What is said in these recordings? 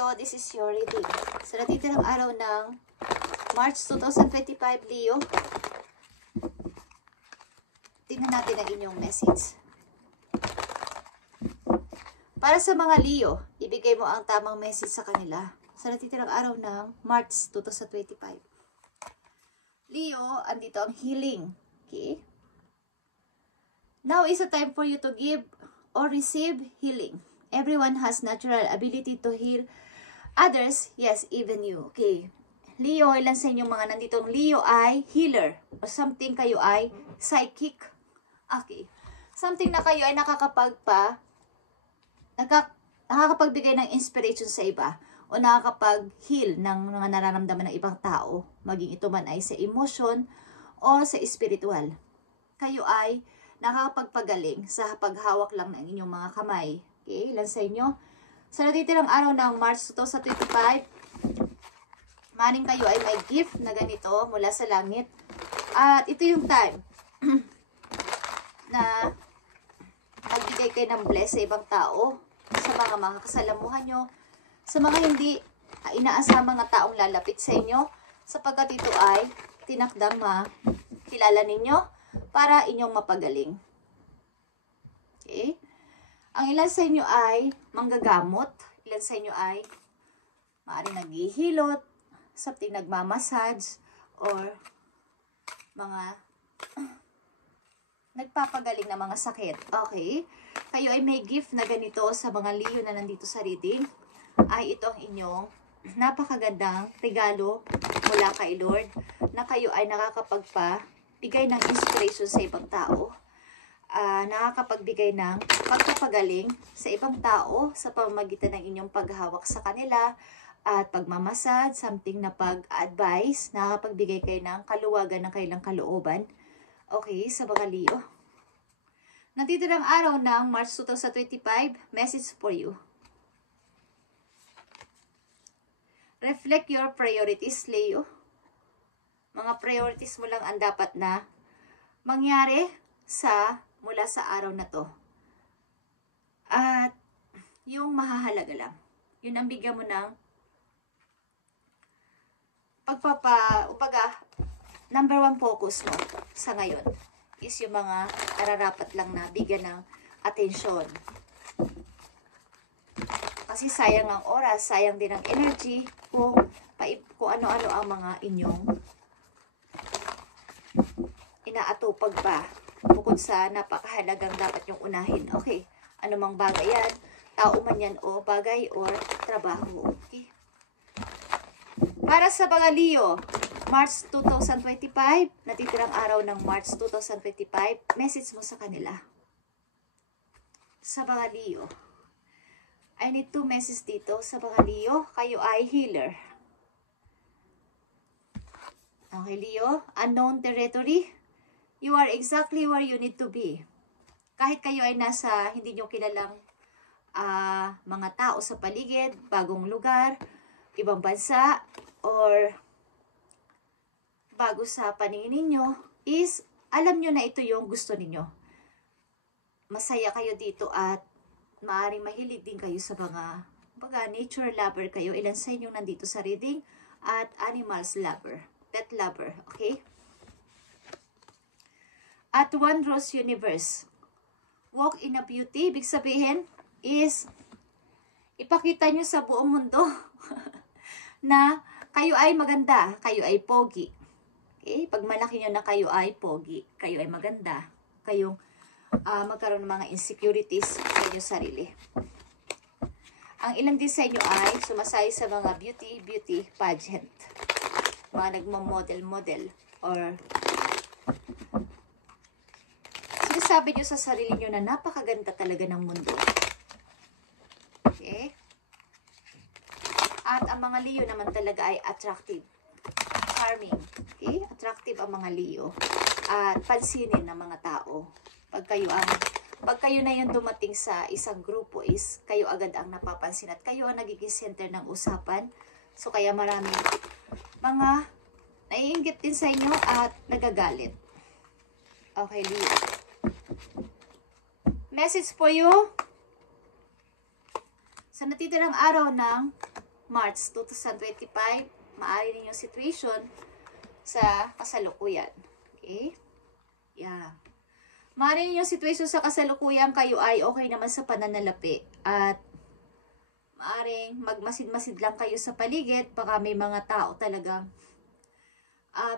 Leo, this is your reading. Sa natitirang araw ng March 2025, Leo, tingnan natin ang inyong message. Para sa mga Leo, ibigay mo ang tamang message sa kanila sa natitirang araw ng March 2025. Leo, andito ang healing. Okay? Now is a time for you to give or receive healing. Everyone has natural ability to heal others, yes, even you. Okay. Leo, ilan sa inyong mga nanditong Leo ay healer or something kayo ay psychic. Okay. Something na kayo ay nakakapagbigay ng inspiration sa iba o nakakapag-heal ng mga nararamdaman ng ibang tao, maging ito man ay sa emotion o sa spiritual. Kayo ay nakakapagpagaling sa paghawak lang ng inyong mga kamay. Okay, ilan sa inyo? Sa natitirang araw ng March 2025, maring kayo ay may gift na ganito mula sa langit. At ito yung time na magbigay kayo ng bless sa ibang tao, sa mga kasalamuhan nyo, sa mga hindi inaasahang mga taong lalapit sa inyo, sapagkat ito ay tinakdang makilala ninyo para inyong mapagaling. Okay? Ang ilan sa inyo ay manggagamot, ilan sa inyo ay maaaring naghihilot, something nagmamassage, or mga nagpapagaling na mga sakit. Okay? Kayo ay may gift na ganito sa mga Leo na nandito sa reading. Ay ito ang inyong napakagandang regalo mula kay Lord na kayo ay nakakapagpabigay ng inspiration sa ibang tao. Nakakapagbigay ng pagpapagaling sa ibang tao sa pamamagitan ng inyong paghawak sa kanila at pagmamasad, something na pag-advise, nakakapagbigay kayo ng kaluwagan ng kailang kalooban. Okay, sa mga Leo. Natitirang araw ng March 2025, message for you. Reflect your priorities, Leo. Mga priorities mo lang ang dapat na mangyari mula sa araw na to. At yung mahahalaga lang. Yun ang bigyan mo ng number one focus mo sa ngayon is yung mga ararapat lang na bigyan ng atensyon. Kasi sayang ang oras, sayang din ang energy kung ano-ano ang mga inyong inaatupag pa. Bukod sa napakahalagang dapat yung unahin. Okay, anumang bagay yan, tao man yan o bagay or trabaho. Okay. Para sa mga Leo, March 2025, natitirang araw ng March 2025, message mo sa kanila. Sa mga Leo, I need to message dito sa mga Leo, kayo ay healer. Okay, Leo, unknown territory. You are exactly where you need to be. Kahit kayo ay nasa hindi nyo kilalang mga tao sa paligid, bagong lugar, ibang bansa, or bago sa paningin ninyo, is alam nyo na ito yung gusto ninyo. Masaya kayo dito at maaaring mahilig din kayo sa mga nature lover kayo. Ilan sa inyo nandito sa reading at animals lover, pet lover, okay? At One Rose Universe. Walk in a beauty, ibig sabihin is ipakita nyo sa buong mundo na kayo ay maganda, kayo ay pogi. Okay? Pag malaki nyo na kayo ay pogi, kayo ay maganda, kayong magkaroon ng mga insecurities sa inyong sarili. Ang ilan din sa inyo ay sumasay sa mga beauty pageant. Mga nagmamodel or sinasabi nyo sa sarili nyo na napakaganda talaga ng mundo. Okay? At ang mga Leo naman talaga ay attractive. Charming. Okay? Attractive ang mga Leo. At pansinin ng mga tao. Pag kayo na yung dumating sa isang grupo is kayo agad ang napapansin at kayo ang nagiging center ng usapan. So kaya maraming mga naiinggit din sa inyo at nagagalit. Okay, Leo. Message for you sa natitirang araw ng March 2025, maaari ninyong situation sa kasalukuyan. Okay? Yeah. Maaari ninyong situation sa kasalukuyan, kayo ay okay naman sa pananalapi. At maaring magmasid-masid lang kayo sa paligid. Baka may mga tao talagang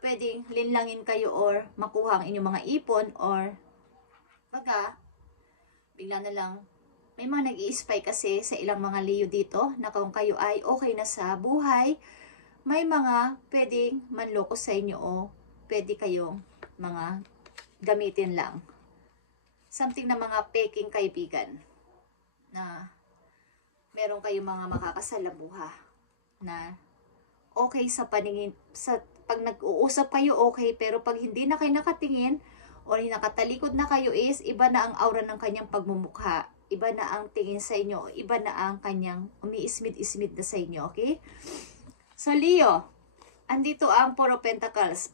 pwedeng linlangin kayo or makuha ang inyong mga ipon or baga, bigla na lang may mga nag-i-spy kasi sa ilang mga Leo dito na kung kayo ay okay na sa buhay, may mga pwedeng manloko sa inyo o pwede kayong mga gamitin lang. Something na mga peking kaibigan na meron kayong mga makakasalamuha na okay sa paningin, sa pag nag-uusap kayo okay, pero pag hindi na kayo nakatingin or nakatalikod na kayo is iba na ang aura ng kanyang pagmumukha. Iba na ang tingin sa inyo, iba na ang kanyang umiismid-ismid na sa inyo, okay? So, Leo, andito ang Four of Pentacles.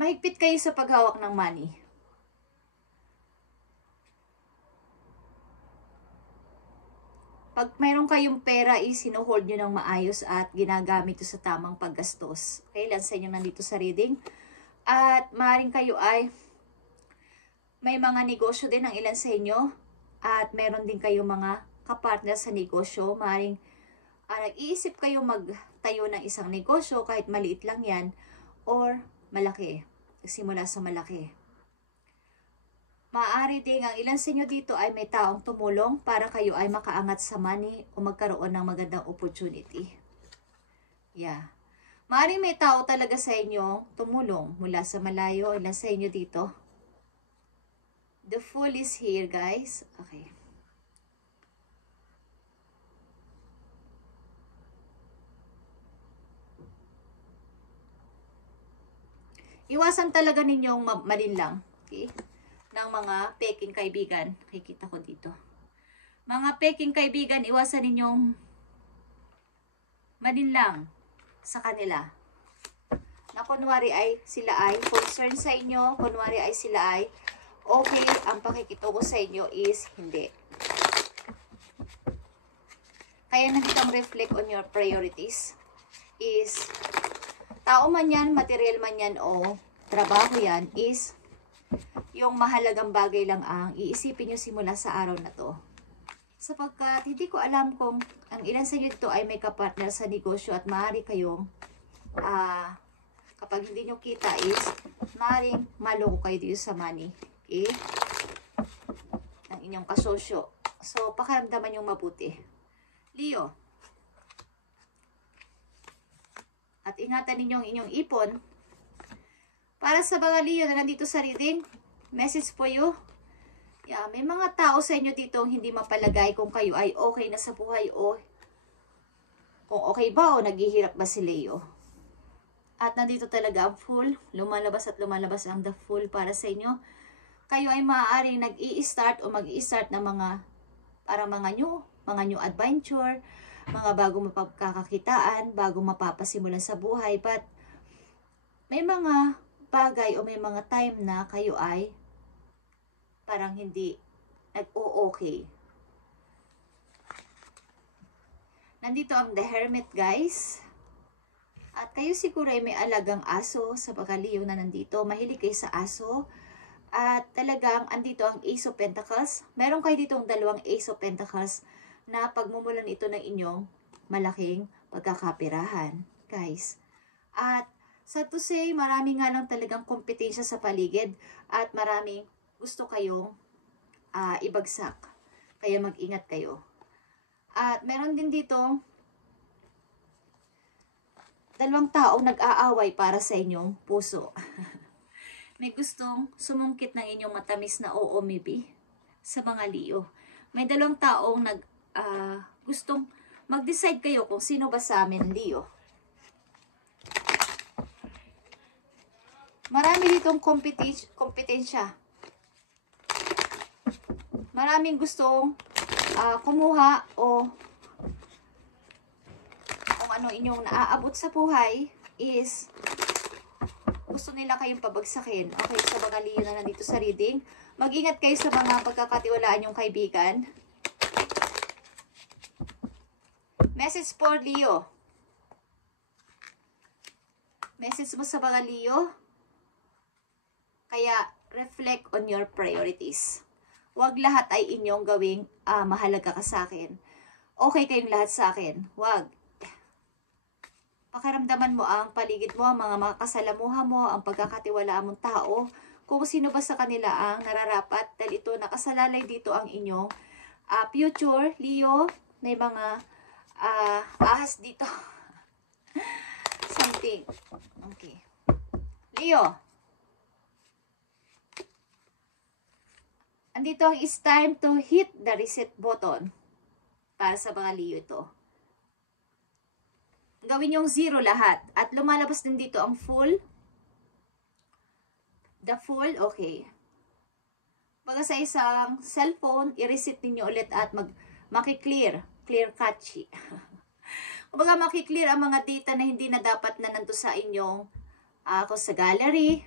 Mahigpit kayo sa paghawak ng money. Pag mayroon kayong pera, sinuhold nyo ng maayos at ginagamit ito sa tamang paggastos. Okay, ilan sa inyo nandito sa reading. At maaaring kayo ay may mga negosyo din ang ilan sa inyo at meron din kayo mga kapartner sa negosyo. Maaaring nag-iisip kayo magtayo ng isang negosyo kahit maliit lang yan or malaki. Simula sa malaki. Maaari din ang ilan sa inyo dito ay may taong tumulong para kayo ay makaangat sa money o magkaroon ng magandang opportunity. Yeah. Maaaring may tao talaga sa inyo tumulong mula sa malayo. Ilan sa inyo dito? The Fool is here, guys. Okay. Iwasan talaga ninyong malinlang. Okay? Ng mga peking kaibigan. Nakikita ko dito. Mga peking kaibigan, iwasan ninyong malinlang sa kanila. Na kunwari ay sila ay concerned sa inyo, kunwari ay sila ay okay, ang pakikitungo sa inyo is hindi. Kaya nandito ang reflect on your priorities is tao man yan, material man yan o trabaho yan is yung mahalagang bagay lang ang iisipin nyo simula sa araw na to. Sapagkat hindi ko alam kung ang ilan sa inyo dito ay may kapartner sa negosyo at maaari kayong kapag hindi nyo kita is maaaring maloko kayo dito sa money. Okay? Ang inyong kasosyo. So, pakiramdaman yung mabuti. Leo. At ingatan ninyo ang inyong ipon. Para sa mga Leo na nandito sa reading, message for you. Yeah, may mga tao sa inyo dito hindi mapalagay kung kayo ay okay na sa buhay o kung okay ba o naghihirap ba si Leo. At nandito talaga ang Fool. Lumalabas at lumalabas ang The Fool para sa inyo. Kayo ay maaaring nag-i-start o mag-i-start na mga new adventure, mga bagong mapagkakakitaan, bagong mapapasimulan sa buhay. But may mga bagay o may mga time na kayo ay parang hindi nag-o-okay. Nandito ang The Hermit, guys. At kayo siguro ay may alagang aso sa pagkaliw na nandito. Mahilig kayo sa aso. At talagang andito ang Ace of Pentacles. Meron kayo dito ang dalawang Ace of Pentacles na pagmumulan ito ng inyong malaking pagkakapirahan, guys. At sa to say, marami nga lang talagang kompetensya sa paligid at maraming gusto kayong ibagsak. Kaya mag-ingat kayo. At meron din dito dalawang taong nag-aaway para sa inyong puso. May gustong sumungkit ng inyong matamis na oo maybe sa mga Leo. May dalawang taong gustong mag-decide kayo kung sino ba sa amin Leo. Marami ditong kompetensya. Maraming gustong kumuha o kung ano inyong naaabot sa buhay is gusto nila kayong pabagsakin. Okay, sa mga Leo na nandito sa reading, mag-ingat kayo sa mga pagkakatiwalaan yung kaibigan. Message for Leo. Message mo sa mga Leo. Kaya, reflect on your priorities. Huwag lahat ay inyong gawing mahalaga ka sa akin. Okay kayong lahat sa akin. Huwag. Pakiramdaman mo ang paligid mo, ang mga makakasalamuha mo, ang pagkakatiwalaan mong tao, kung sino ba sa kanila ang nararapat, dahil ito nakasalalay dito ang inyong future, Leo. May mga ahas dito. Something. Okay. Leo. Andito ang it's time to hit the reset button. Para sa mga Leo ito. Gawin yung 0 lahat. At lumalabas din dito ang full. The full, okay. Baga sa isang cellphone, i-reset ninyo ulit at makiklear. Clear catchy. Kumbaga makiklear ang mga data na hindi na dapat na nandun sa inyong kung sa gallery.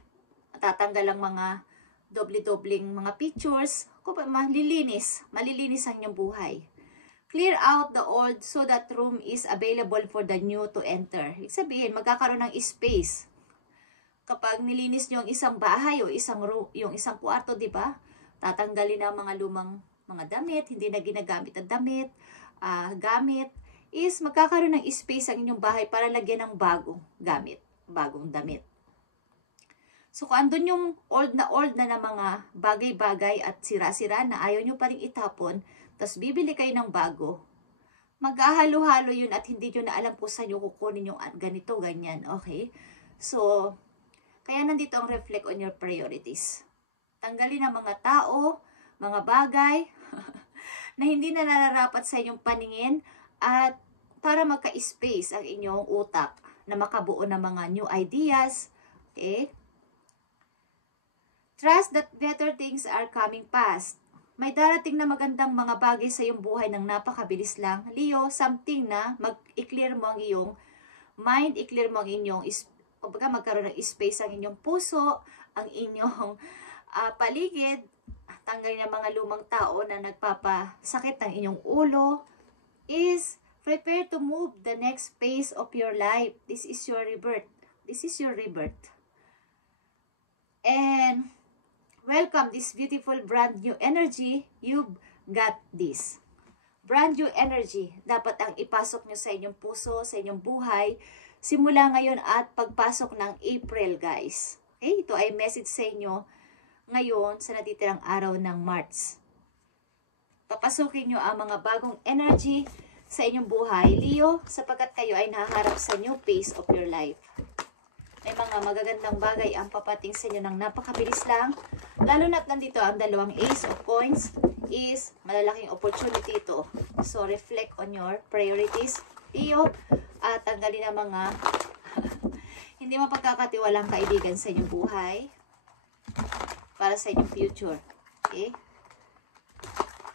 Matatanggal ang mga doble-dobling mga pictures. Kumbaga malilinis ang inyong buhay. Clear out the old so that room is available for the new to enter. Ibig sabihin, magkakaroon ng space. Kapag nilinis nyo ang isang bahay o yung isang kwarto, di ba? Tatanggalin ang mga lumang mga damit, hindi na ginagamit na damit, gamit, is magkakaroon ng space ang inyong bahay para lagyan ng bagong gamit, bagong damit. So kung andun yung old na mga bagay-bagay at sira-sira na ayaw nyo pa rin itapon, tapos bibili kayo ng bago, mag-ahalo-halo yun at hindi nyo na alam kung saan nyo kukunin yung ganito, ganyan, okay? So, kaya nandito ang reflect on your priorities. Tanggalin ang mga tao, mga bagay, na hindi na nararapat sa inyong paningin at para magka-space ang inyong utak na makabuo ng mga new ideas, okay? Trust that better things are coming past. May darating na magandang mga bagay sa iyong buhay ng napakabilis lang. Leo, something na i-clear mo ang iyong mind, i-clear mo ang inyong, kumbaga magkaroon ng space ang inyong puso, ang inyong paligid, tanggalin ang mga lumang tao na nagpapasakit ng inyong ulo, is prepare to move the next phase of your life. This is your rebirth. This is your rebirth. And welcome this beautiful brand new energy. You've got this. Brand new energy. Dapat ang ipasok nyo sa inyong puso, sa inyong buhay, simula ngayon at pagpasok ng April, guys. Okay? Ito ay message sa inyo ngayon sa natitirang araw ng March. Papasukin nyo ang mga bagong energy sa inyong buhay, Leo, sapagkat kayo ay nahaharap sa new phase of your life. May mga magagandang bagay ang papating sa inyo ng napakabilis lang. Lalo na't nandito ang dalawang Ace of Coins, is malalaking opportunity ito. So, reflect on your priorities, Leo, at tanggalin ang mga hindi mapagkakatiwalang kaibigan sa inyong buhay para sa inyong future. Okay?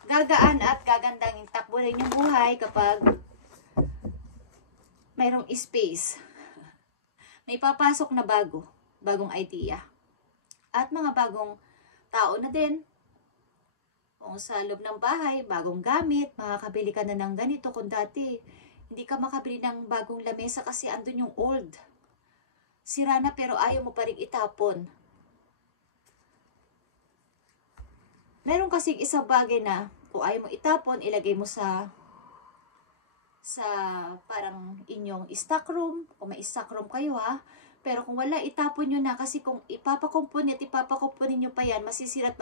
Gagaan at gagandang yung takbo na inyong buhay kapag mayroong space. May papasok na bagong idea. At mga bagong tao na din. Kung sa loob ng bahay, bagong gamit, makakabili ka na ng ganito. Kung dati, hindi ka makabili ng bagong lamesa kasi andun yung old. Sira na pero ayaw mo pa rin itapon. Meron kasing isang bagay na kung ayaw mo itapon, ilagay mo sa parang inyong stock room. Kung may stock room kayo ha. Pero kung wala, itapon nyo na. Kasi kung ipapakumpuni at ipapakumpunin nyo pa yan, masisira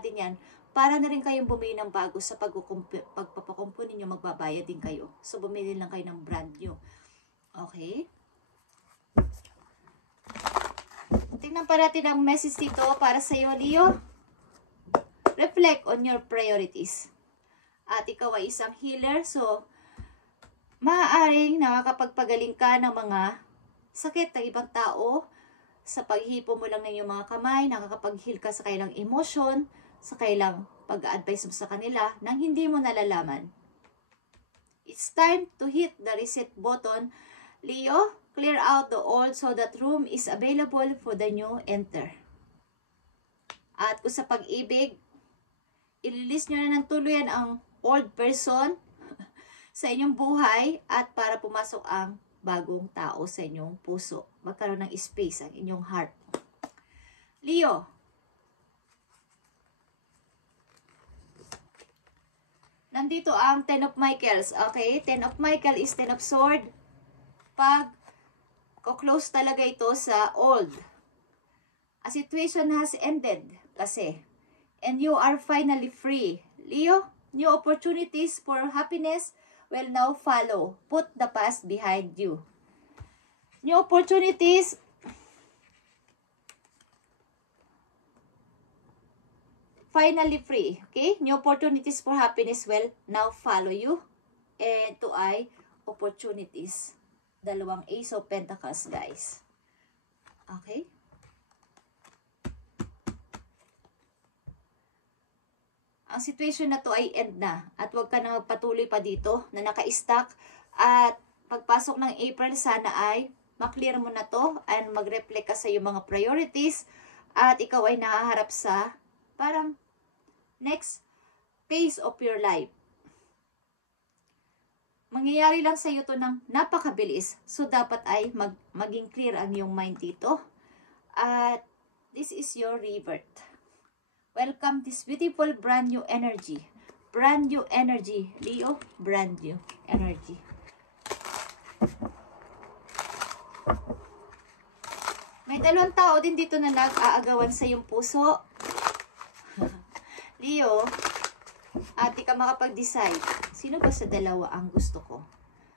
din yan. Para na rin kayong bumili ng bago sa pagpapakumpunin nyo, magbabayad din kayo. So, bumili lang kayo ng brand new. Okay? Tingnan pa natin ang message dito para sa iyo, Leo. Reflect on your priorities. At ikaw ay isang healer, so maaaring nakakapagpagaling ka ng mga sakit ng ibang tao. Sa paghipo mo lang ng iyong mga kamay, nakakapag-heal ka sa kanilang emotion, sa kanilang pag-advise mo sa kanila nang hindi mo nalalaman. It's time to hit the reset button, Leo. Clear out the old so that room is available for the new enter. At kung sa pag-ibig, ililis nyo na ng tuluyan ang old person sa inyong buhay at para pumasok ang bagong tao sa inyong puso. Magkaroon ng space ang inyong heart. Leo, nandito ang Ten of Michaels. Okay? Ten of Michael is Ten of Sword. Pag ko-close talaga ito sa old. A situation has ended kasi. And you are finally free. Leo, new opportunities for happiness will now follow. Put the past behind you. New opportunities. Finally free. Okay? New opportunities for happiness will now follow you. And to ay opportunities. Dalawang Ace of Pentacles, guys. Okay? Ang situation na to ay end na. At huwag ka na magpatuloy pa dito na naka-stuck. At pagpasok ng April, sana ay maklear mo na to and mag-reflect ka sa iyong mga priorities. At ikaw ay nakaharap sa parang next phase of your life. Mangyayari lang sa iyo to ng napakabilis. So, dapat ay maging clear ang iyong mind dito. At this is your rebirth. Welcome this beautiful brand new energy. Brand new energy, Leo. Brand new energy. May dalawang tao din dito na nag-aagawan sa iyong puso. Leo, di ka makapag-decide. Sino ba sa dalawa ang gusto ko?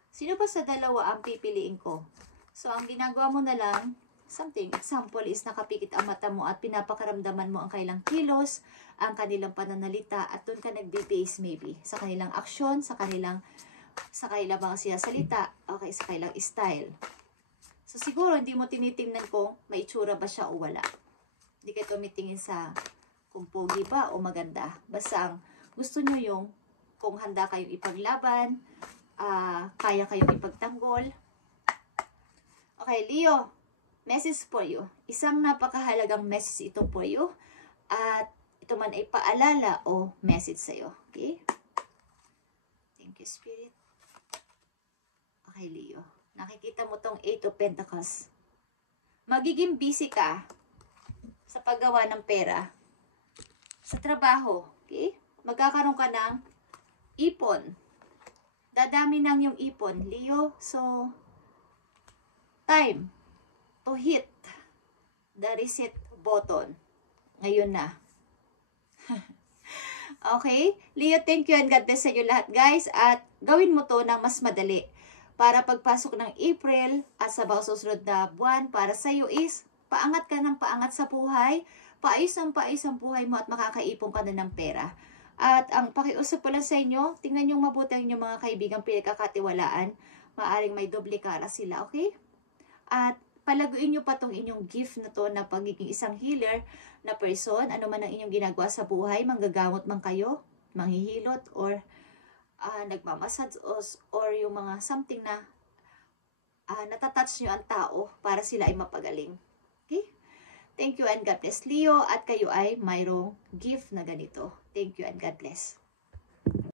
Sino ba sa dalawa ang pipiliin ko? So, ang ginagawa mo na lang, something, example is nakapikit ang mata mo at pinapakaramdaman mo ang kanilang kilos, ang kanilang pananalita, at doon ka nagbe-base maybe sa kanilang aksyon, sa kanilang mga sinasalita, okay, sa kanilang style. So, siguro hindi mo tinitingnan kung may itsura ba siya o wala. Hindi ka tumitingin sa kung pogi ba o maganda. Basta ang gusto nyo yung kung handa kayong ipaglaban, kaya kayong ipagtanggol. Okay, Leo, message for you. Isang napakahalagang message ito for you. At ito man ay paalala o message sa'yo. Okay? Thank you, Spirit. Okay, Leo. Nakikita mo tong 8 of Pentacles. Magiging busy ka sa paggawa ng pera. Sa trabaho, okay? Magkakaroon ka ng ipon. Dadami ng yung ipon, Leo. So, time to hit the reset button. Ngayon na. Okay? Leo, thank you and God bless sa inyo lahat, guys. At gawin mo to ng mas madali. Para pagpasok ng April at sa bawat susunod na buwan, para sa iyo is paangat ka ng paangat sa buhay. Paayos ang buhay mo at makakaipon ka na ng pera. At ang pakiusap ko lang sa inyo, tingnan yung mabuti ang inyong mga kaibigang pinagkakatiwalaan. Maaring may doble kara sila, okay? At palaguin nyo pa tong inyong gift na to na pagiging isang healer na person. Ano man ang inyong ginagawa sa buhay, manggagamot man kayo, manghihilot, or nagmamasage, or yung mga something na natatouch nyo ang tao para sila ay mapagaling. Okay? Thank you and God bless, Leo. At kayo ay mayroong gift na ganito. Thank you and God bless.